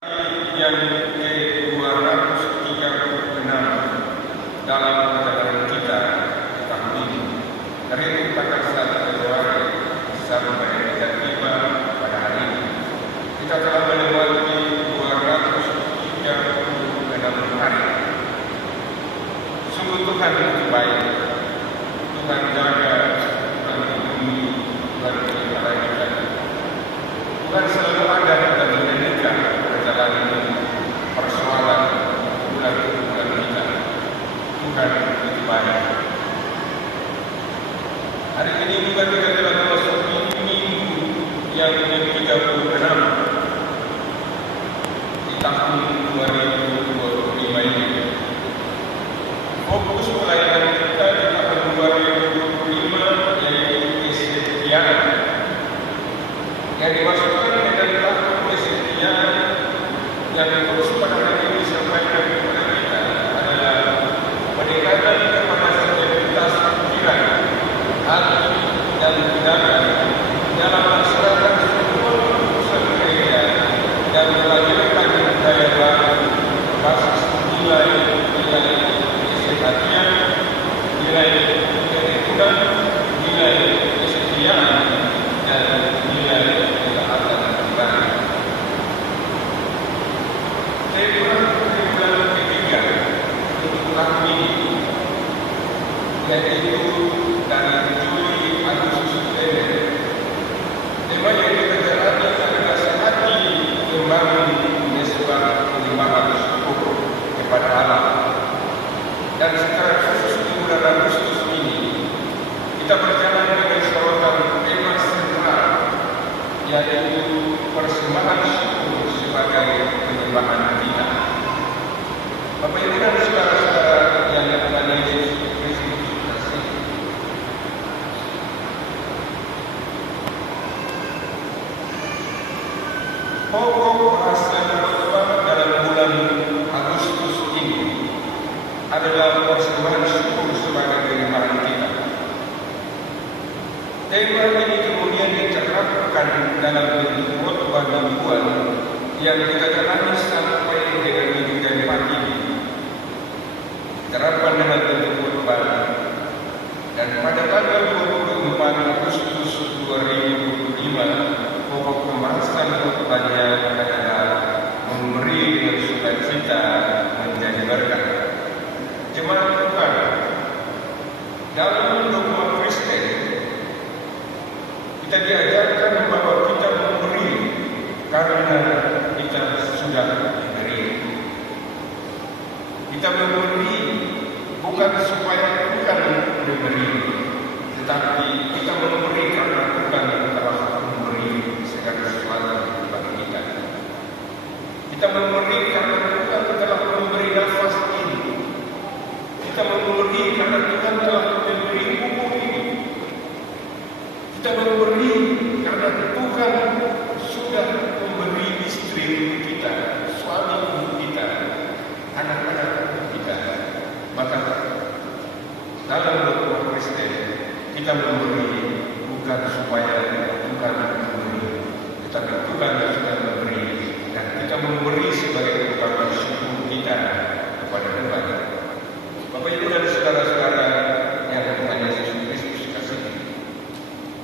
yang ke-236 dalam perjalanan kita tahun ini, dari tanggal 1 Februari sampai kita tiba pada hari ini. Kita telah melewati 236 hari. Sungguh Tuhan itu baik. Tuhan jaga, Tuhan lindungi, Tuhan pelihara kita. Tuhan selalu ada dan menjadikan perjalanan persoalan bulan-bulan kita. Tuhan itu baik. Hari ini juga kita telah memasuki minggu yang ke-36 di tahun 2025 ini. Fokus pelayanan kita di tahun 2025 yaitu kesetiaan. Yang dimaksudkan dengan tahun kesetiaan yang terus pada hari ini disampaikan kepada kita adalah pendekatan kepada stabilitas pikiran, hati, dan tindakan dalam melaksanakan semua keputusan gereja dan melahirkan budaya baru berbasis nilai-nilai kesehatan, nilai ketekunan, nilai kesetiaan, dan nilai ketaatan ibadah. Tema ketiga untuk tahun ini yaitu dari Juli, Agustus, September. Tema yang kita jalani adalah sehati membangun mesbah penyembahan syukur kepada Allah. Dan secara khusus di bulan Agustus ini kita berjalan dengan sorotan tema sentral yaitu persembahan syukur sebagai penyembahan kita. Bapak Ibu dan saudara-saudara yang Tuhan Yesus Kristus kasih, pokok bahasan khotbah dalam bulan Agustus ini adalah persembahan syukur sebagai penyembahan kita. Tema ini kemudian diterapkan dalam bentuk khotbah mingguan yang kita jalani sampai dengan minggu keempat ini. Terapkan dengan bentuk khotbah dan pada tanggal 24 Agustus 2025 pokok pembahasan khotbahnya adalah memberi dengan sukacita menjadi berkat. Jemaat Tuhan, dalam dogma Kristen kita diajarkan bahwa kita memberi karena kita sudah diberi. Kita memberi bukan supaya Tuhan memberi, tetapi kita memberi karena Tuhan telah memberi segala sesuatu bagi kita. Kita memberi karena Tuhan telah memberi nafas ini. Kita memberi karena Tuhan telah memberi umur ini. Kita memberi karena Tuhan sudah memberi istri kita, suami kita, anak-anak kita. Maka dalam dogma Kristen kita memberi bukan supaya Tuhan memberi, tetapi Tuhan sudah memberi dan kita memberi sebagai ungkapan syukur kita kepada Tuhan. Bapak Ibu dan saudara-saudara yang Tuhan Yesus Kristus kasih.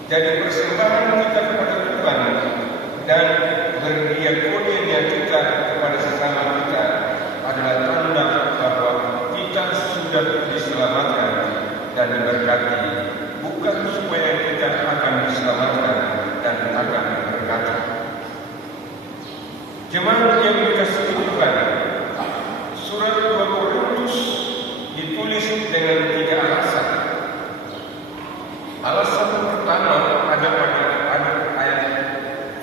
Jadi persembahan kita kepada Tuhan dan berdiakonia kita kepada sesama kita adalah tanda bahwa kita sudah diselamatkan dan diberkati, bukan supaya kita akan diselamatkan dan akan diberkati. Jemaat yang dikasihi Tuhan, surat 2 Korintus ditulis dengan 3 alasan. Alasan pertama ada pada ayat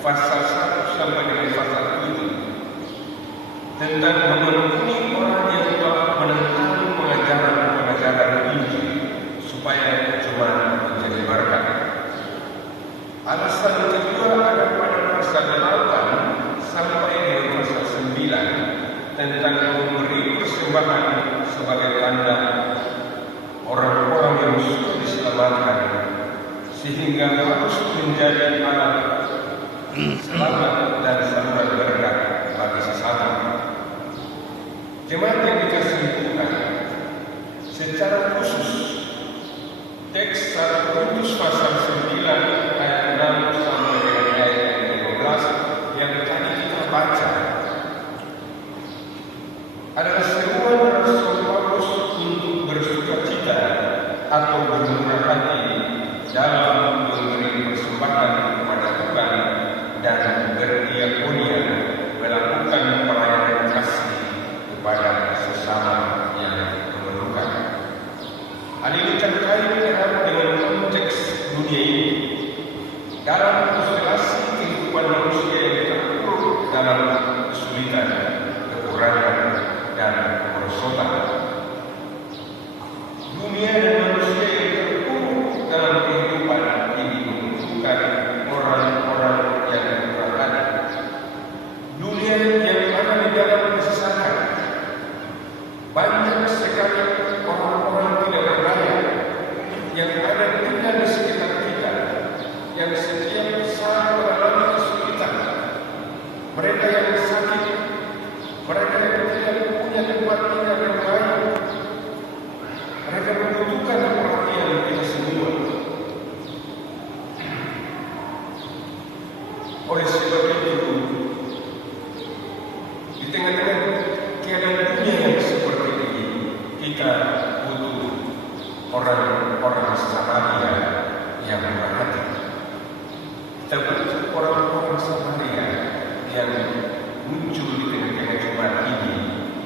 pasal 1 sampai dengan pasal 7 tentang memenuhi orang yang telah menentang pengajaran Injil supaya jemaat menjadi berkat. Alasan kedua ada pada pasal 8 sampai dengan pasal 9 tentang memberi persembahan sebagai tanda orang-orang yang sudah diselamatkan sehingga harus menjadi alat selamat dan saluran berkat bagi sesama. Jemaat yang dikasihi Tuhan, secara khusus teks 1 Korintus pasal 9 ayat 6 sampai dengan ayat 15 yang tadi kita baca adalah seruan Rasul Paulus untuk bersukacita atau bermurah hati dalam memberi persembahan kepada Tuhan dan berdiakonia, melakukan pelayanan kasih kepada sesama yang memerlukan. Hal ini terkait dengan konteks dunia ini dalam konstelasi kehidupan manusia yang terpuruk dalam kesulitan, kekurangan, dan kemerosotan. Dunia dan manusia yang terpuruk dalam kehidupan ini membutuhkan orang-orang yang murah hati. Dunia yang ada di dalam kesesatan, banyak sekali orang-orang tidak berdaya yang ada tinggal di sekitar kita, yang setiap saat mengalami kesulitan. Mereka yang sakit, mereka yang tidak punya tempat tinggal yang baik, mereka membutuhkan perhatian kita semua. Oleh sebab itu, di tengah-tengah keadaan dunia yang seperti ini, kita butuh orang-orang Samaria yang berhati. Kita butuh orang-orang Samaria yang muncul di tengah-tengah jemaat ini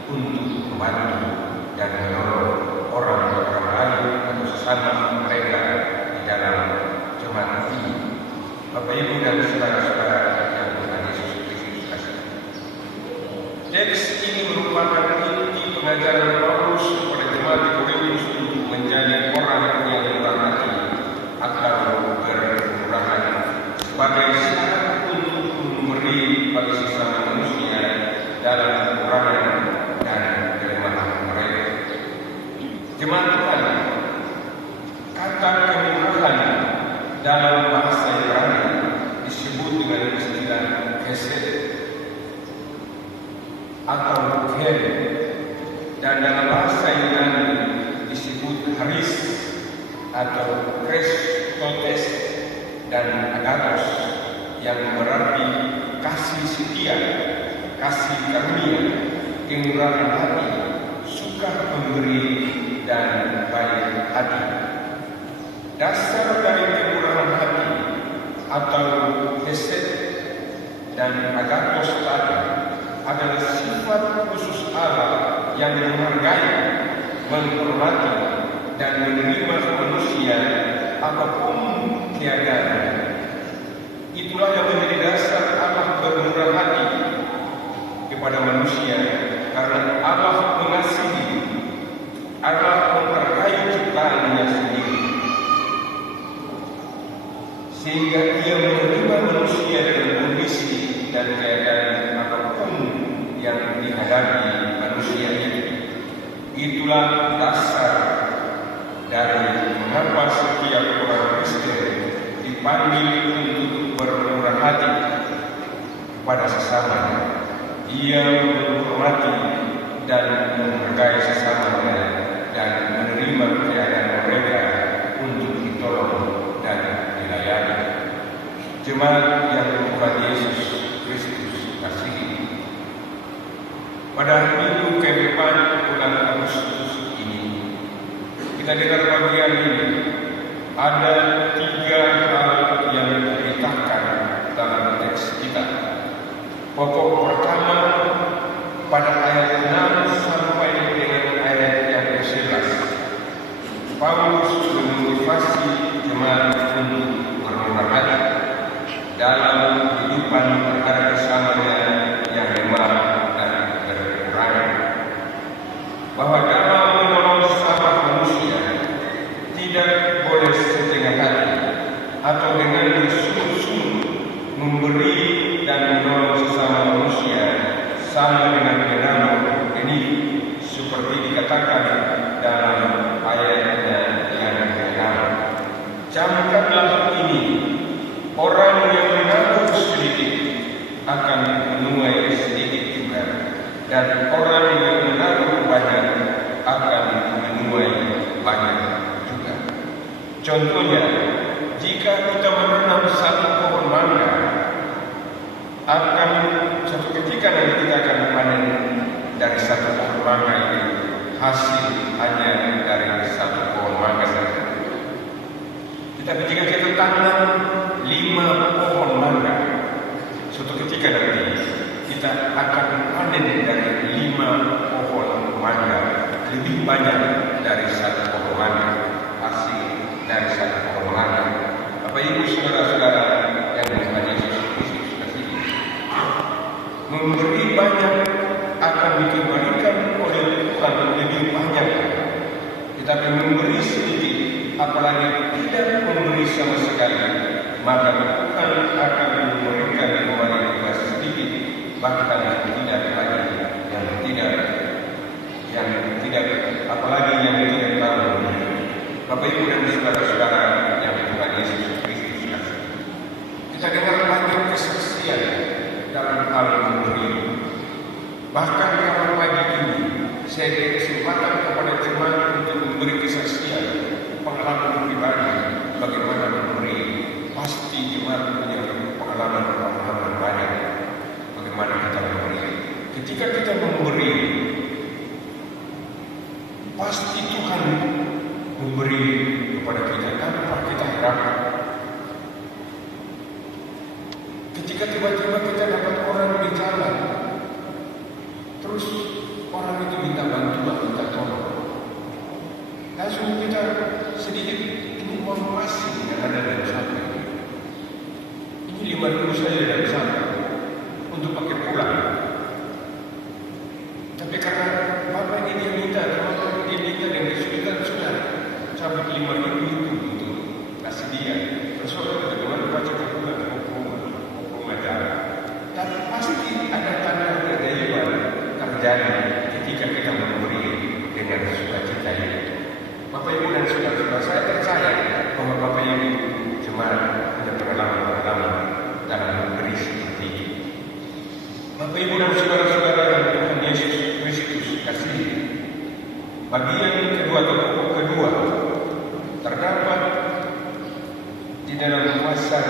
untuk membantu dan menolong orang-orang lain atau sesama mereka di dalam jemaat ini. Bapak Ibu dan saudara-saudara yang Tuhan Yesus Kristus kasihi, teks ini merupakan inti pengajaran Paulus kepada jemaat di Korintus untuk menjadi orang yang murah hati atau bermurah hati sebagai syarat untuk memberi bagi sesama manusia dalam kekurangan dan kelemahan mereka. Jemaat Tuhan, kata kemurahan dalam bahasa Ibrani disebut dengan istilah kesed atau ken, dan dalam bahasa Yunani disebut haris atau Christotes dan agathos, yang berarti kasih setia, kasih karunia, kemurahan hati, suka memberi, dan baik hati. Dasar dari kemurahan hati atau kesed dan agathos tadi adalah sifat khusus Allah yang menghargai, menghormati, dan menerima manusia apapun keadaannya. Itulah yang menjadi dasar Allah bermurah hati kepada manusia, karena Allah mengasihi, Allah menghargai ciptaannya sendiri, sehingga Ia menerima manusia dengan kondisi dan keadaan apapun yang dihadapi manusia itu. Itulah dasar dari mengapa setiap orang Kristen dipanggil untuk bermurah hati kepada sesamanya. Ia menghormati dan menghargai sesamanya dan menerima keadaan mereka untuk ditolong dan dilayani. Jemaat yang Tuhan Yesus Kristus kasihi, pada minggu ke-4 bulan Agustus ini kita dengar bagian ini ada 3 hal yang diberitakan dalam teks kita. Pokok pertama pada ayat 6 sampai dengan ayat yang ke-11, Paulus memotivasi jemaat untuk bermurah hati dalam kehidupan antara kesamanya yang lemah dan berkekurangan, bahwa dalam menolong sesama manusia tidak boleh setengah hati atau dengan bersungguh-sungguh memberi dan menolong sesama manusia sama dengan menanam benih, seperti dikatakan dalam ayatnya yang ke-6. Camkanlah ini, orang yang menabur sedikit akan menuai sedikit juga, dan orang yang menaruh Contohnya, jika kita menanam satu pohon mangga, akan suatu ketika nanti kita akan panen dari satu pohon mangga itu hasil hanya dari satu pohon mangga saja. Tetapi jika kita tanam 5 pohon mangga, suatu ketika nanti kita akan panen dari 5 pohon mangga lebih banyak dari satu pohon mangga, hasil dari satu pohon mangga. Bapak Ibu saudara-saudara yang Tuhan Yesus Kristus kasihi, memberi banyak akan dikembalikan oleh Tuhan lebih banyak. Tetapi memberi sedikit, apalagi tidak memberi sama sekali, maka Tuhan akan memberikan kembali juga sedikit, bahkan tidak lagi yang tidak apalagi yang tidak tahu. Bapak Ibu dan saudara-saudara yang Tuhan Yesus Kristus kasihi, kita dengar banyak kesaksian dalam hal memberi. Bahkan kalau pagi ini saya beri kesempatan kepada jemaat untuk memberi kesaksian pengalaman pribadi bagaimana memberi. Pasti jemaat punya pengalaman banyak bagaimana kita memberi. Ketika kita memberi, pasti Tuhan memberi kepada kita tanpa kita harapkan. Ketika tiba-tiba kita dapat orang di jalan, terus orang itu minta bantuan, minta tolong, langsung kita sedikit ini uang masih yang ada dalam sana. Ini 5.000 saja dalam sana untuk pakai pulang. Tapi karena Bapak ini dia minta, kalau dia minta dan kesulitan sudah cabut 5.000 itu untuk kasih dia. Persoalan bagaimana baca kepulan hukum acara. Dan pasti ada tanda keajaiban terjadi ketika kita memberi dengan sukacita ini. Bapak Ibu dan saudara-saudara, saya percaya bahwa Bapak Ibu jemaat punya pengalaman dalam memberi seperti ini. Bapak Ibu dan saudara-saudara yang Tuhan Yesus Kristus kasihi, bagian kedua atau pokok kedua terdapat di dalam pasal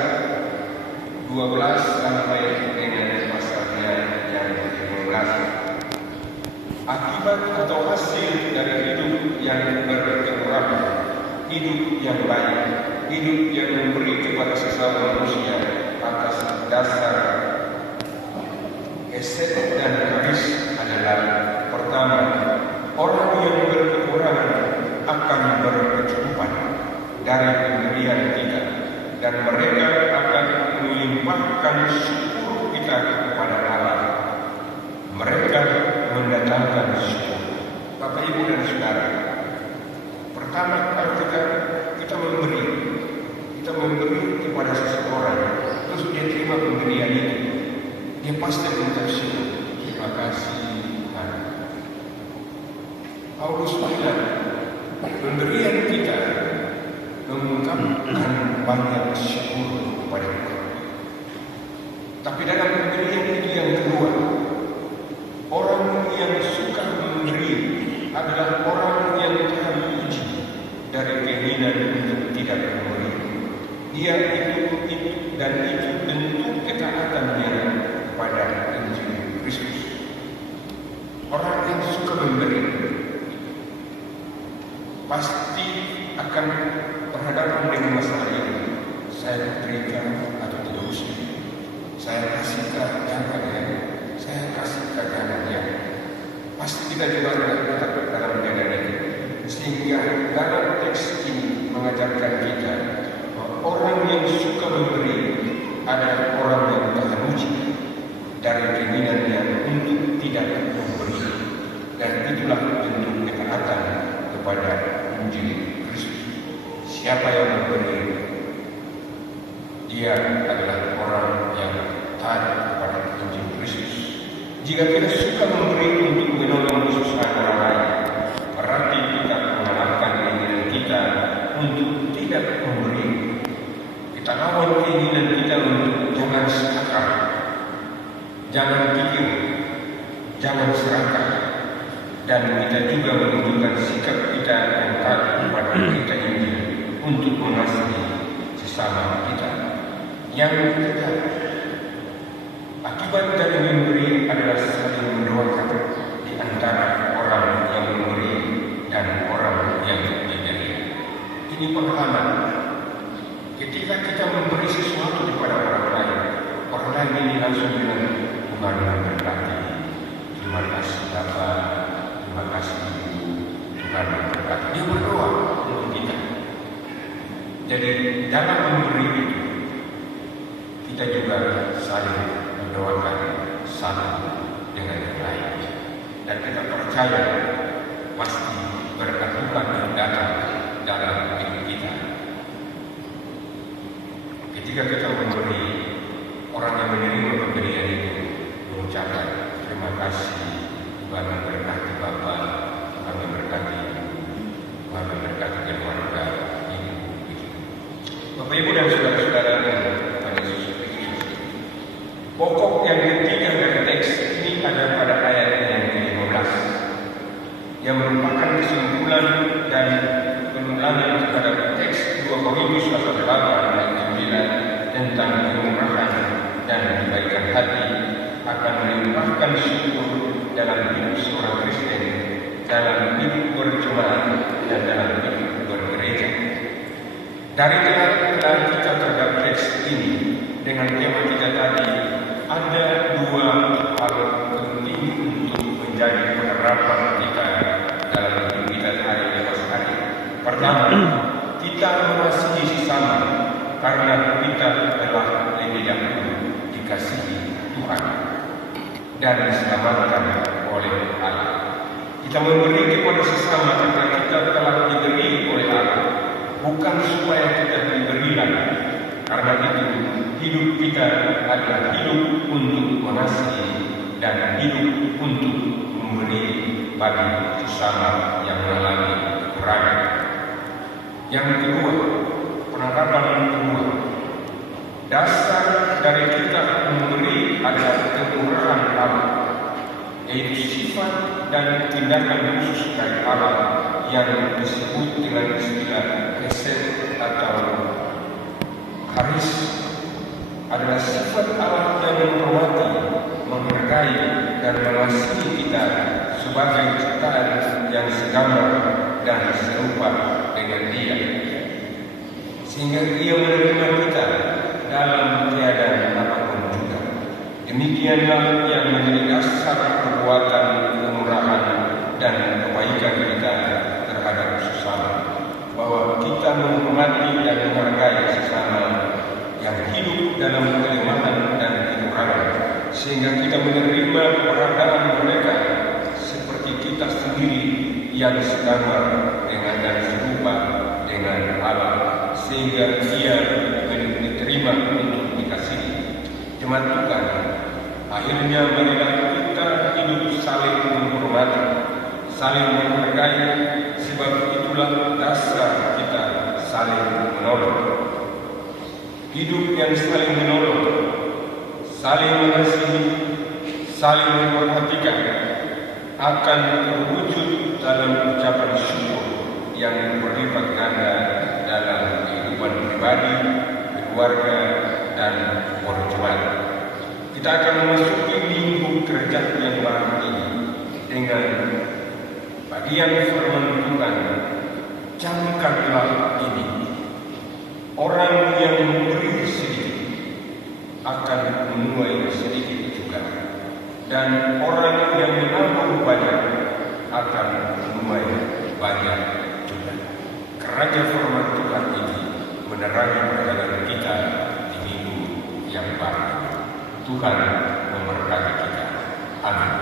12 sampai dengan pasalnya yang ke-15. Akibat atau hasil dari hidup yang berkekurangan, hidup yang baik, hidup yang memberi kepada sesama manusia atas dasar eset dan hadis adalah: pertama, orang yang berkekurangan akan berkecukupan dari pemberian kita, dan mereka akan melimpahkan syukur kita kepada Allah. Mereka mendatangkan syukur. Bapak Ibu dan saudara, pertama kalau kita memberi kepada seseorang, terus dia terima pemberian itu, dia pasti mengucap syukur. Terima kasih Tuhan. Paulus bilang, pemberian kita mengungkapkan banyak syukur kepada Tuhan. Tapi dalam pemberian itu yang kedua, orang yang suka memberi adalah orang yang teruji dari keinginan untuk tidak memberi. Dia itu dan itu bentuk ketaatannya pada Injil Kristus. Orang yang suka memberi pasti akan berhadapan dengan masalah ini. Saya berikan atau tidak usah? Saya kasihkah jangan ya? Saya kasihkah jangan ya? Pasti kita juga tetap dalam keadaan ini. Sehingga dalam teks ini mengajarkan kita bahwa orang yang suka memberi adalah orang yang teruji dari keinginannya untuk tidak memberi, dan itulah bentuk ketaatan kepada Injil Kristus. Siapa yang memberi, dia adalah orang yang taat kepada Injil Kristus. Jika kita suka memberi untuk menolong kesusahan orang lain, berarti kita mengalahkan keinginan kita untuk tidak memberi. Kita lawan keinginan kita untuk jangan serakah, jangan pikir, jangan serakah, dan kita juga menunjukkan sikap kita yang taat kepada berita Injil untuk mengasihi sesama kita. Yang ketiga, akibat dari memberi adalah saling mendoakan di antara orang yang memberi dan orang yang diberi. Ini pengalaman. Ketika kita memberi sesuatu kepada orang lain ini langsung bilang, Tuhan memberkati, terima kasih Bapak, terima kasih Ibu, Tuhan memberkati. Dia berdoa untuk kita. Jadi dalam memberi itu, kita juga saling mendoakan satu dengan yang lain. Dan kita percaya pasti berkat Tuhan yang datang dalam hidup kita. Ketika kita memberi, orang yang menerima pemberian itu mengucapkan terima kasih, Tuhan memberkati Bapak, Tuhan memberkati Ibu, Tuhan memberkati keluarga Ibu. Bapak Ibu dan saudara-saudara yang Tuhan Yesus Kristus. Pokok yang ketiga dari teks ini ada pada ayat yang ke-15 yang merupakan kesimpulan dan penulangan kepada teks 2 Korintus pasal 8 ayat 9 tentang kemurahan dan kebaikan hati akan melimpahkan syukur dalam hidup seorang Kristen, dalam hidup berjemaat dan dalam hidup bergereja. Dari telah kita terhadap teks ini dengan tema kita tadi, ada dua hal penting untuk menjadi penerapan kita dalam hidup kita hari lepas hari. Pertama, kita mengasihi sesama karena kita telah lebih dahulu dikasihi Tuhan dan diselamatkan oleh Allah. Kita memberi kepada sesama karena kita telah diberi oleh Allah, bukan supaya kita diberi lagi. Karena itu hidup kita adalah hidup untuk mengasihi dan hidup untuk memberi bagi sesama yang mengalami kekurangan. Yang kedua, penerapan kedua, dasar dari kita memberi adalah kemurahan Allah, yaitu sifat dan tindakan khusus dari Allah yang disebut dengan istilah hesed atau charis, adalah sifat Allah yang menghormati, menghargai dan mengasihi kita sebagai ciptaan yang segambar dan serupa dengan Dia, sehingga Dia menerima kita dalam keadaan apapun juga. Demikianlah yang menjadi dasar perbuatan kemurahan dan kebaikan kita terhadap sesama, bahwa kita menghormati dan menghargai sesama yang hidup dalam kelemahan dan kekurangan, sehingga kita menerima keberadaan mereka seperti kita sendiri yang segambar dengan dan serupa dengan Allah, sehingga Dia diterima untuk dikasihi. Jemaat Tuhan, akhirnya marilah kita hidup saling menghormati, saling menghargai, sebab itulah dasar kita saling menolong. Hidup yang saling menolong, saling mengasihi, saling memperhatikan akan terwujud dalam ucapan syukur yang berlipat ganda dalam kehidupan pribadi, keluarga, dan berjemaat. Kita akan memasuki minggu kerja yang baru ini dengan bagian firman Tuhan. Camkanlah ini: orang yang memberi sedikit akan menuai sedikit juga, dan orang yang menabur banyak akan menuai banyak juga. Kerja firman Tuhan ini menerangi perjalanan kita di minggu yang baru. Tuhan memberkati kita. Amin.